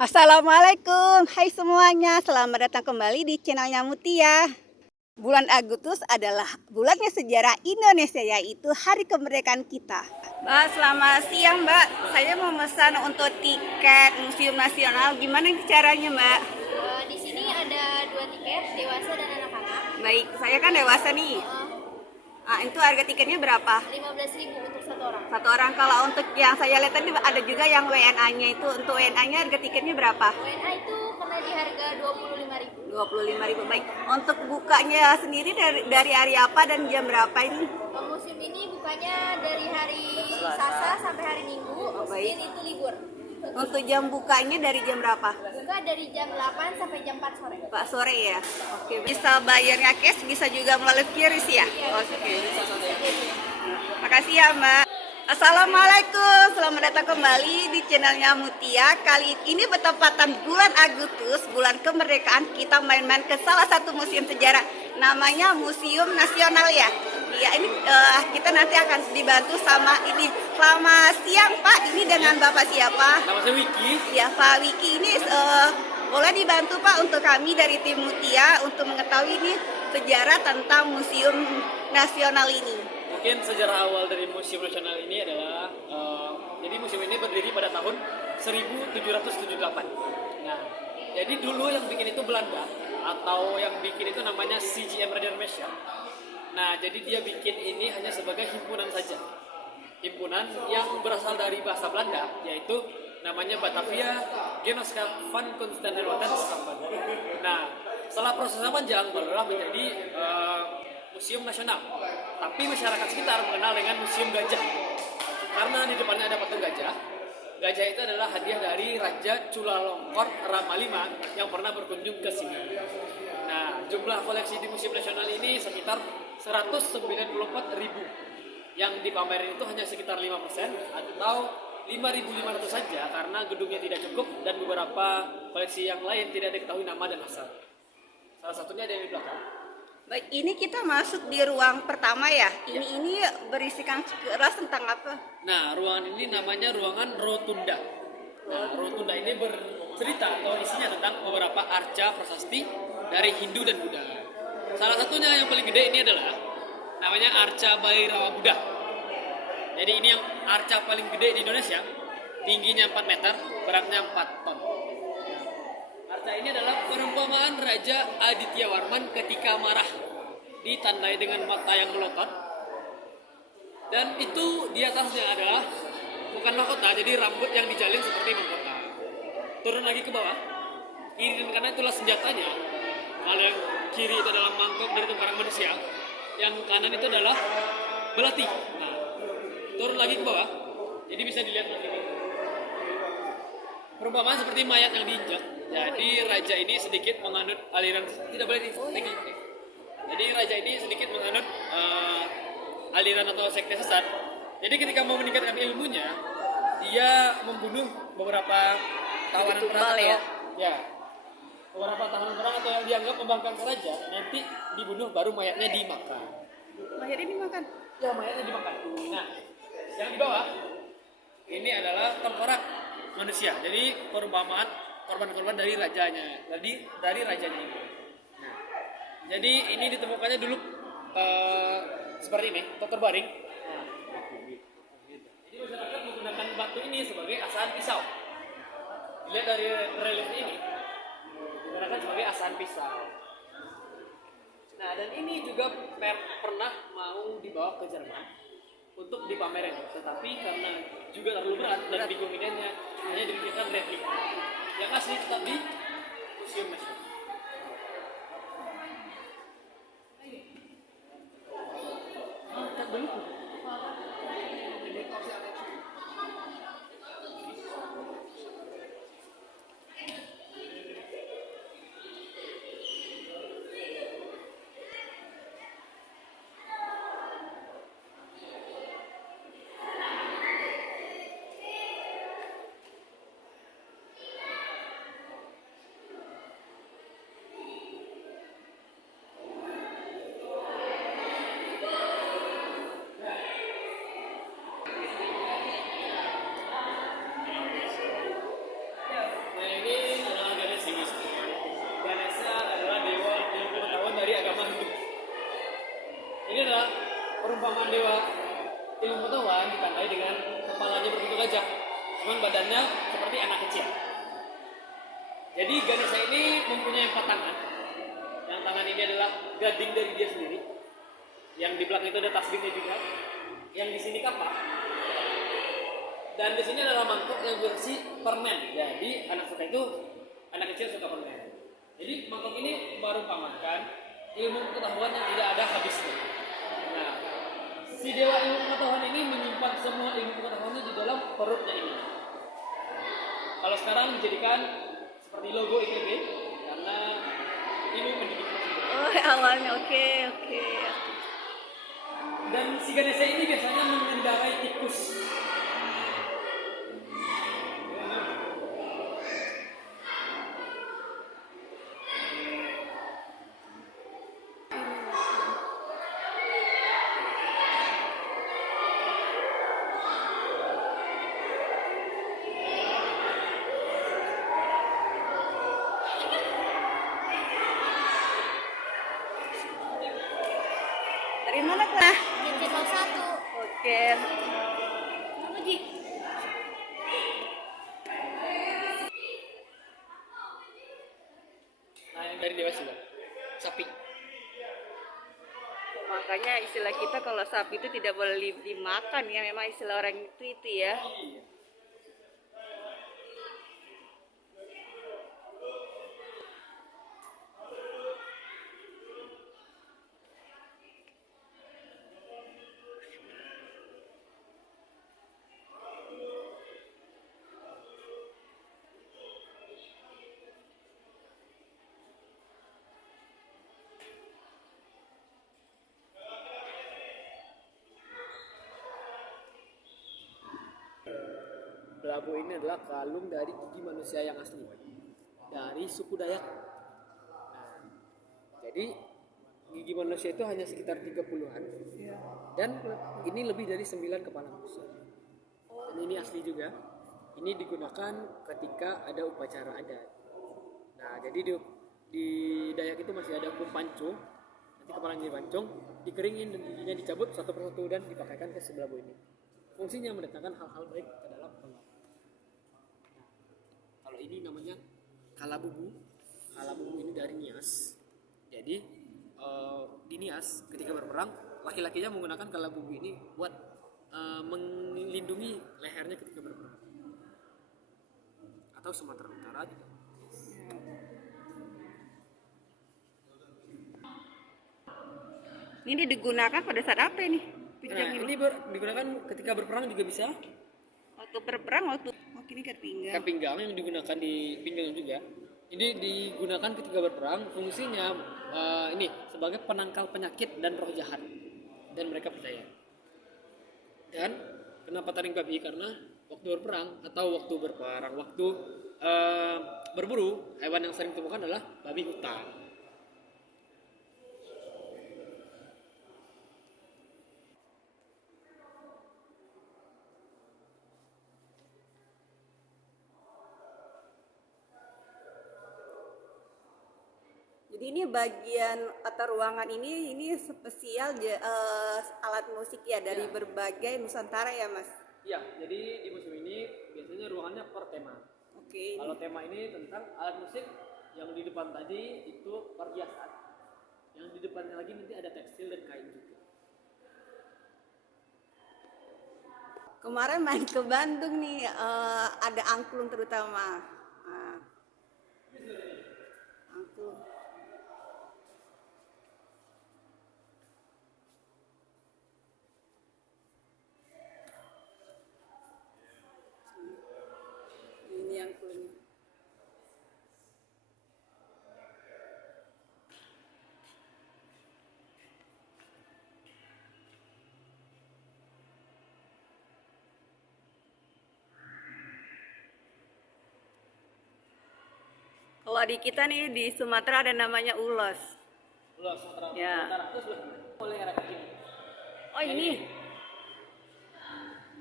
Assalamualaikum, hai semuanya, selamat datang kembali di channelnya Mutia. Bulan Agustus adalah bulannya sejarah Indonesia, yaitu Hari Kemerdekaan kita. Mbak, selamat siang Mbak, saya mau memesan untuk tiket Museum Nasional, gimana caranya Mbak? Di sini ada 2 tiket, dewasa dan anak-anak. Baik, saya kan dewasa nih. Itu harga tiketnya berapa? 15.000 untuk satu orang. Satu orang. Kalau untuk yang saya lihat tadi ada juga yang WNA-nya itu, untuk WNA-nya harga tiketnya berapa? WNA itu kena di harga 25.000. 25.000. Baik. Untuk bukanya sendiri dari hari apa dan jam berapa ini? Museum ini bukanya dari hari Selasa sampai hari Minggu. Baik. Senin itu libur. Untuk jam bukanya dari jam berapa? Buka dari jam 8 sampai jam 4 sore. Pak, sore ya. Oke. Bisa bayarnya cash, bisa juga melalui QRIS ya? Oke. Makasih ya Mbak. Assalamualaikum, selamat datang kembali di channelnya Mutia. Kali ini bertepatan bulan Agustus, bulan kemerdekaan, kita main-main ke salah satu museum sejarah, namanya Museum Nasional ya. Ya ini kita nanti akan dibantu sama ini. Selamat siang Pak, ini dengan Bapak siapa? Nama saya Wiki. Ya Pak Wiki, ini boleh dibantu Pak untuk kami dari tim Mutia untuk mengetahui ini sejarah tentang Museum Nasional ini. Mungkin sejarah awal dari Museum Nasional ini adalah jadi museum ini berdiri pada tahun 1778. Nah, jadi dulu yang bikin itu Belanda, atau yang bikin itu namanya CGM Radermesja. Nah, jadi dia bikin ini hanya sebagai himpunan saja. Himpunan yang berasal dari bahasa Belanda, yaitu namanya Batavia Genootschap van Kunsten en Wetenschappen. Nah, setelah prosesnya panjang barulah menjadi Museum Nasional. Tapi masyarakat sekitar mengenal dengan Museum Gajah. Karena di depannya ada patung gajah. Gajah itu adalah hadiah dari Raja Chulalongkorn Rama V yang pernah berkunjung ke sini. Nah, jumlah koleksi di Museum Nasional ini sekitar 194.000. Yang dipamerin itu hanya sekitar 5% atau 5.500 saja karena gedungnya tidak cukup dan beberapa koleksi yang lain tidak diketahui nama dan asal. Salah satunya ada yang di belakang. Baik, ini kita masuk di ruang pertama ya. Ini berisikan keras tentang apa? Nah, ruangan ini namanya ruangan rotunda. Nah, rotunda ini bercerita atau isinya tentang beberapa arca prasasti dari Hindu dan Buddha. Salah satunya yang paling gede ini adalah namanya arca Bhairava Buddha. Jadi ini yang arca paling gede di Indonesia, tingginya 4 meter, beratnya 4 ton. Arca ini adalah perumpamaan Raja Adityawarman ketika marah, ditandai dengan mata yang melotot, dan itu di atasnya adalah bukan mahkota, jadi rambut yang dijalin seperti mahkota. Turun lagi ke bawah, kiri dan kanan itulah senjatanya. Kalau yang kiri itu adalah mangkok dari tunggangan manusia, yang kanan itu adalah belati. Nah, turun lagi ke bawah, jadi bisa dilihat nanti. Perumpamaan seperti mayat yang diinjak. Jadi raja ini sedikit menganut aliran, tidak boleh diteknik. Jadi raja ini sedikit menganut aliran atau sekte sesat. Jadi ketika mau meningkatkan ilmunya, dia membunuh beberapa tawanan perang ya, beberapa tahanan perang atau yang dianggap membangkang raja, nanti dibunuh baru mayatnya dimakan. Mayatnya dimakan? Ya, mayatnya dimakan. Nah, yang di bawah ini adalah tengkorak manusia. Jadi perumpamaan korban-korban dari rajanya, dari rajanya ini. Nah, jadi ini ditemukannya dulu seperti ini, terbaring. Nah, jadi masyarakat menggunakan batu ini sebagai asahan pisau. Dilihat dari relief ini, digunakan sebagai asahan pisau. Nah, dan ini juga pernah mau dibawa ke Jerman untuk dipamerin, tetapi karena juga terlalu berat dan bingung idenya, hanya dibikinkan replika. Yang asli tetap di Museum Nasional. perumpamaan dewa ilmu pengetahuan ditandai dengan kepalanya berbentuk gajah, cuman badannya seperti anak kecil. Jadi Ganesha ini mempunyai 4 tangan. Yang tangan ini adalah gading dari dia sendiri. Yang di belakang itu ada tasbihnya juga. Yang di sini kapak. Dan di sini adalah mangkuk yang berisi permen. Jadi anak kecil suka permen. Jadi mangkuk ini merupakan ilmu pengetahuan yang tidak ada habisnya. Nah, si dewa ilmu pengetahuan ini menyimpan semua ilmu pengetahuannya di dalam perutnya ini. Kalau sekarang dijadikan seperti logo ITB karena ilmu pendidikan. Oh, awalnya oke. Dan si Ganesha ini biasanya mengendarai tikus. Dari mana Kak? GC 01. Oke. Apa Ji? Nah, yang dari dewa juga sapi. Makanya istilah kita kalau sapi itu tidak boleh dimakan ya, memang istilah orang itu ya. Belabu ini adalah kalung dari gigi manusia yang asli dari suku Dayak. Nah, jadi gigi manusia itu hanya sekitar 30-an. Dan ini lebih dari 9 kepala manusia. Dan ini asli juga. Ini digunakan ketika ada upacara adat. Nah, jadi di Dayak itu masih ada hukum pancung. Nanti kepalanya dipancung, dikeringin dan giginya dicabut satu persatu dan dipakaikan ke si belabu ini. Fungsinya mendatangkan hal-hal baik ke dalam keluarga. Kalau ini namanya kalabubu. Kalabubu ini dari Nias. Jadi di Nias ketika berperang, laki-lakinya menggunakan kalabubu ini buat melindungi lehernya ketika berperang. Atau Sumatera Utara juga. Ini digunakan pada saat apa ini? Nah, ini digunakan ketika berperang juga bisa. Waktu berperang, ini ke pinggang. Ikat pinggang yang digunakan di pinggang juga. Ini digunakan ketika berperang, fungsinya ini sebagai penangkal penyakit dan roh jahat. Dan mereka percaya. Dan kenapa taring babi? Karena waktu berperang atau waktu berperang, waktu berburu, hewan yang sering ditemukan adalah babi hutan. Jadi ini bagian atau ruangan ini spesial alat musik ya dari berbagai Nusantara ya Mas. Iya, jadi di museum ini biasanya ruangannya per tema. Oke. Kalau tema ini tentang alat musik, yang di depan tadi itu perhiasan. Yang di depannya lagi nanti ada tekstil dan kain juga. Kemarin main ke Bandung nih, ada angklung terutama. Angklung. Ini angklungnya. Kalau di kita nih di Sumatera ada namanya ulos. Ulos Sumatera Ya. Utara. Terus oleh era Kartini. Oh ini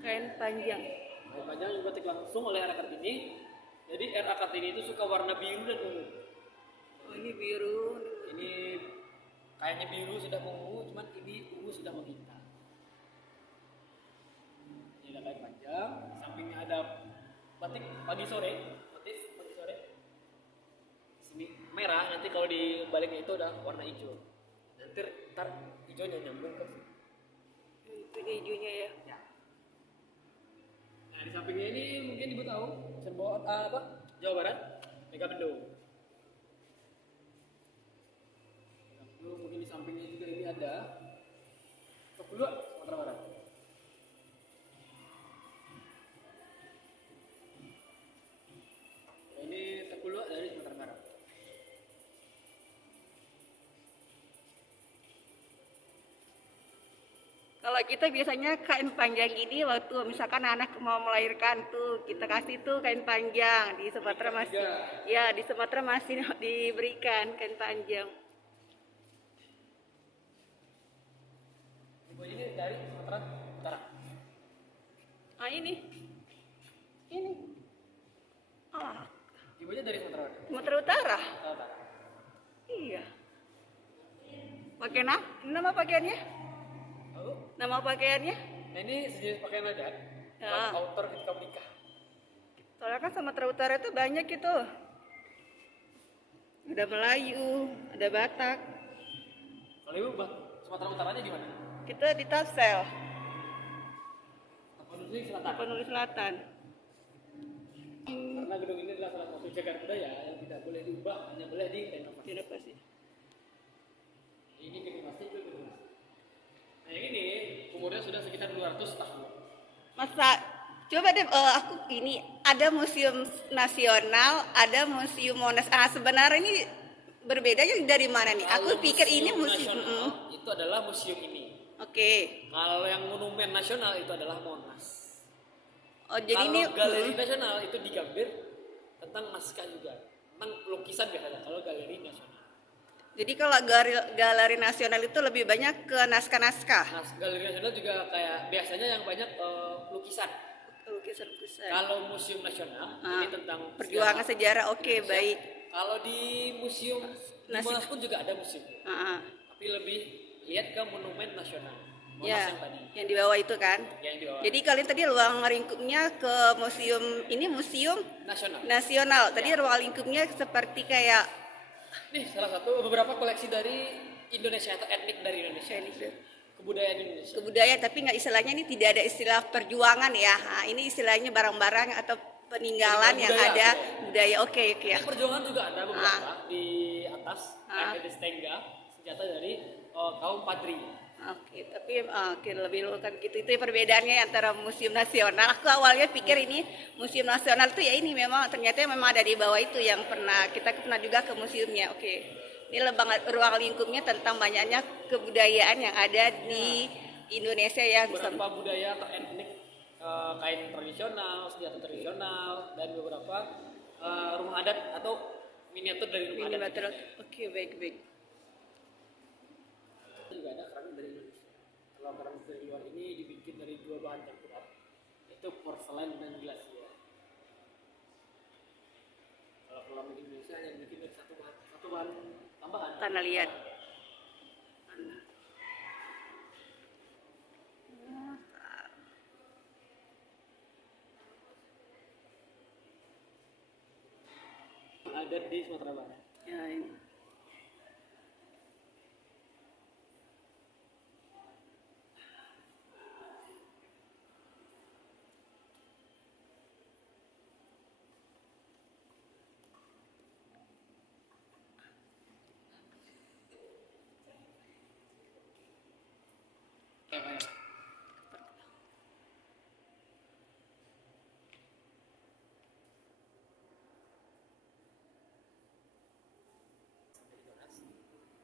kain panjang. Kain panjang juga batik langsung oleh era Kartini. Jadi era Kartini itu suka warna biru dan ungu. Oh ini biru. Ini kayaknya biru sudah ungu, cuman ini ungu sudah menghitam. ada kain panjang, di sampingnya ada batik pagi sore, motif pagi sore. Di sini merah, nanti kalau di baliknya itu udah warna hijau. Nanti ntar hijaunya nyambung ke sini. Itu dia hijaunya ya. Ya. Nah di sampingnya ini mungkin ibu tahu simbol apa? Jawa Barat, Megamendung. Lalu mungkin di sampingnya juga ini ada Tokuluak, Sumatera Barat. Nah, ini Tokuluak dari Sumatera Barat. Kalau kita biasanya kain panjang ini waktu misalkan anak mau melahirkan tuh kita kasih tuh kain panjang. Di Sumatera masih, ya di Sumatera masih diberikan kain panjang. Ibu ini dari Sumatera Utara. Ah ini, ah Ibunya dari Sumatera Barat. Sumatera Utara. Sumatera Utara. Iya. Pakai nama pakaiannya? Lalu, Nama pakaiannya? nah ini sejenis pakaian adat. Ya. Buat outer ketika menikah. Soalnya kan Sumatera Utara itu banyak gitu. Ada Melayu, ada Batak. Kalau ibu buat Sumatera Utaranya gimana? Kita di Tapsel, Tapanuli Selatan. Tapanuli Selatan. Karena gedung ini adalah salah satu cagar budaya yang tidak boleh diubah, hanya boleh direnovasi. Direnovasi. Ini gedung asli itu gedung asli. Nah yang ini umurnya sudah sekitar 200 tahun. Masa coba deh aku ini ada museum nasional, ada museum Monas. Ah sebenarnya ini berbedanya dari mana nih? Aku Kalau pikir ini museum museum. nasional itu adalah museum ini. Oke. Kalau yang monumen nasional itu adalah Monas. Oh jadi Kalau ini galeri nasional itu digambir tentang naskah juga, tentang lukisan biasanya. Kalau galeri nasional. jadi kalau galeri nasional itu lebih banyak ke naskah-naskah. Nah, galeri nasional juga kayak biasanya yang banyak lukisan. Lukisan-lukisan. Kalau museum nasional ini tentang perjuangan sejarah. Oke, Indonesia. baik. Kalau di museum di Monas pun juga ada museum, Ah, ah. tapi lebih lihat ke monumen nasional. Monas Ya, yang tadi, yang di bawah itu kan. yang di bawah. Jadi kalian tadi ruang lingkupnya ke museum ini museum Nasional. nasional. Tadi ruang lingkupnya seperti kayak Nih salah satu beberapa koleksi dari Indonesia atau etnik dari Indonesia, kebudayaan Indonesia. kebudayaan, tapi nggak istilahnya ini tidak ada istilah perjuangan ya. Nah, ini istilahnya barang-barang atau peninggalan yang Budaya, ada budaya. Oke, oke ya. Ini perjuangan juga ada beberapa di atas, Ah. ada stengga senjata dari kaum Padri. Oke, tapi oke, lebih kan gitu. Itu perbedaannya antara museum nasional. Aku awalnya pikir ini museum nasional tuh ya ini memang ternyata memang ada di bawah itu yang kita pernah juga ke museumnya. Oke. Ini ruang lingkupnya tentang banyaknya kebudayaan yang ada di Indonesia ya. Beberapa budaya atau etnik, kain tradisional, senjata tradisional, dan beberapa rumah adat atau miniatur dari rumah adat. Miniatur. Oke, baik. Juga ada keramik dari Indonesia. Kalau keramik dari luar ini dibikin dari dua bahan campuran, yaitu porselen dan glasia. Kalau keramik Indonesia hanya dibikin dari satu bahan tambahan. Tanah liat. Adat di Sumatera Barat. Ya, ini.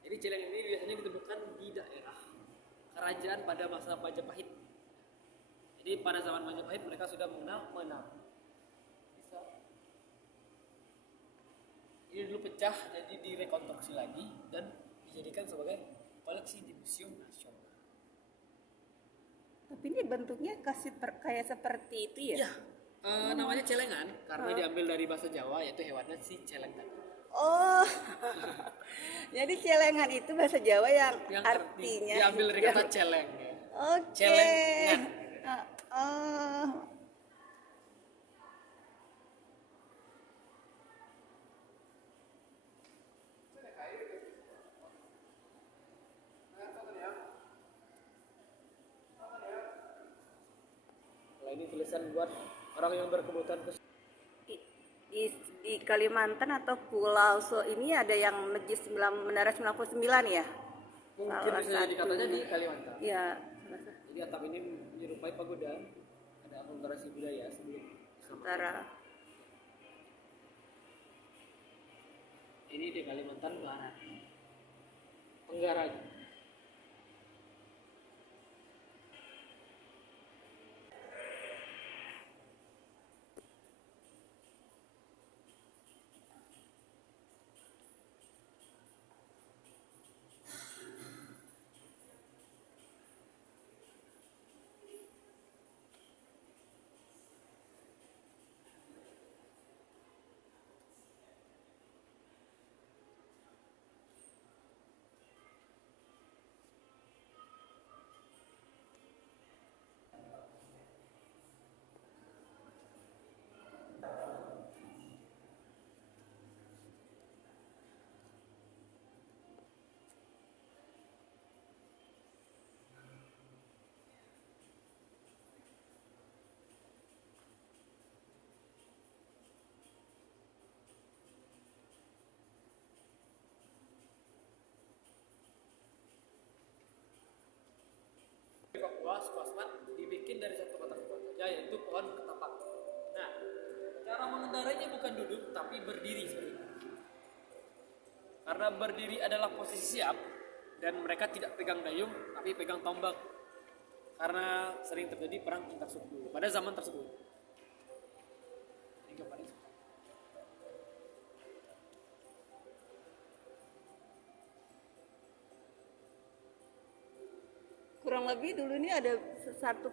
Jadi celeng ini biasanya ditemukan di daerah kerajaan pada masa Majapahit. Jadi pada zaman Majapahit mereka sudah mengenal menang. Bisa. Ini dulu pecah jadi direkonstruksi lagi dan dijadikan sebagai koleksi di Museum Nasional. Tapi ini bentuknya kayak seperti itu ya? Ya, namanya celengan karena diambil dari bahasa Jawa yaitu hewannya si celeng tadi. Oh, jadi celengan itu bahasa Jawa yang Yang artinya diambil dari kata celeng. Ya. Oke. Celengan. Eh, Nah, ini tulisan buat orang yang berkebutuhan khusus. di, di Kalimantan atau Pulau So ini ada yang Masjid Menara 99 ya? Mungkin Salah bisa jadi katanya di satunya. Kalimantan. Ya, salah satu. Jadi atap ini menyerupai pagoda. Ada akulturasi budaya sebelum Islam. Antara Ini di Kalimantan Barat. Tenggara. Di Papua, Suasmat dibikin dari satu batang pohon saja, yaitu pohon ketapang. Nah, cara mengendarainya bukan duduk, tapi berdiri sebenarnya. Karena berdiri adalah posisi siap, dan mereka tidak pegang dayung, tapi pegang tombak. Karena sering terjadi perang antar suku pada zaman tersebut. Ini gambarnya. kurang lebih dulu ini ada satu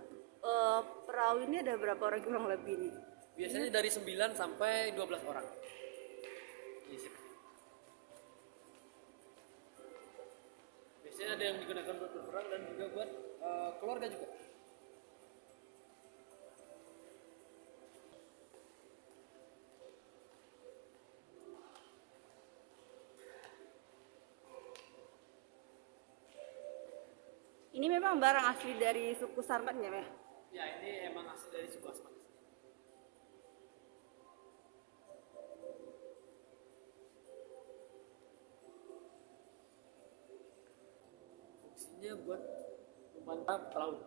perahu ini ada berapa orang kurang lebih nih? Biasanya dari 9 sampai 12 orang. Isi. Biasanya ada yang digunakan buat berperang dan juga buat keluarga juga. Ini memang barang asli dari suku Sarmat ya, Meh? Ya, ini emang asli dari suku Asmat. Fungsinya buat memantau pelaut.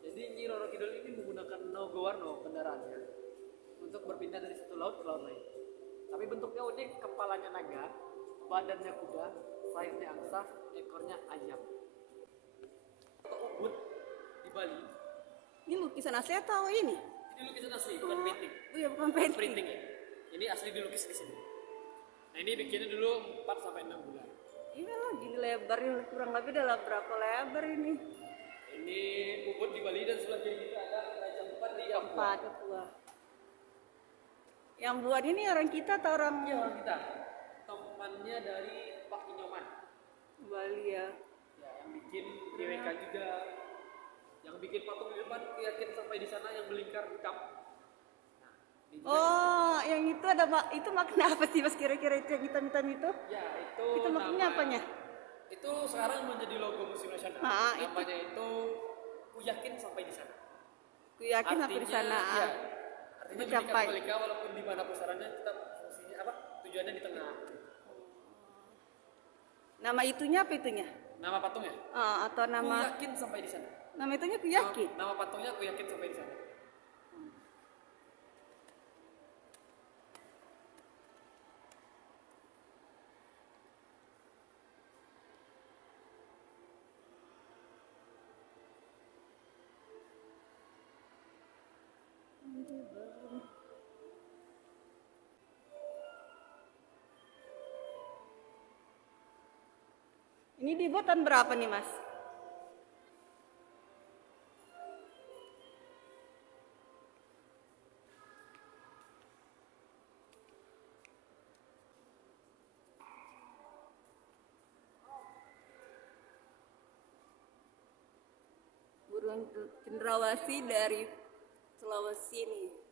Jadi Nyi Roro Kidul ini menggunakan Nogowarno kendaraannya untuk berpindah dari satu laut ke laut lain. Tapi bentuknya unik, kepalanya naga, badannya kuda, sayapnya angsa, ekornya ayam. Atau Ubud di Bali, Ini lukisan asli atau ini? ini lukisan asli, bukan painting. Oh ya, bukan Bukan painting. printing ya. Ini asli dilukis di sini. Nah, ini bikinnya dulu 4 sampai 6 bulan. Iya lah, gini lebarnya kurang lebih dalam berapa lebar ini? Ini Ubud di Bali dan sebelah kiri kita ada Raja Empat di Papua. Empat Papua. Yang buat ini orang kita atau orang Ini orang kita. Temannya dari Pak Inyoman. Bali ya? Ya, yang bikin GWK juga. Yang bikin patung di depan yakin sampai di sana yang melingkar hitam. Nah, ini juga Oh, yang itu ada itu makna apa sih Mas kira-kira itu yang hitam-hitam itu? ya, itu Itu maknanya nama- apanya? Itu sekarang menjadi logo Museum Nasional. Ah, itu. Namanya itu Ku Yakin Sampai di Sana. Aku yakin sampai di sana. Ya, artinya Mencapai. Bhinneka Tunggal Ika walaupun di mana pusarannya tetap fungsinya apa? Tujuannya di tengah. Nama itunya apa itunya? Nama patungnya? Atau Ku nama Yakin Sampai di Sana. nama itunya aku yakin. Nama patungnya Ku Yakin Sampai di Sana. Ini dibuat tahun berapa nih Mas? Cendrawasih dari Sulawesi nih.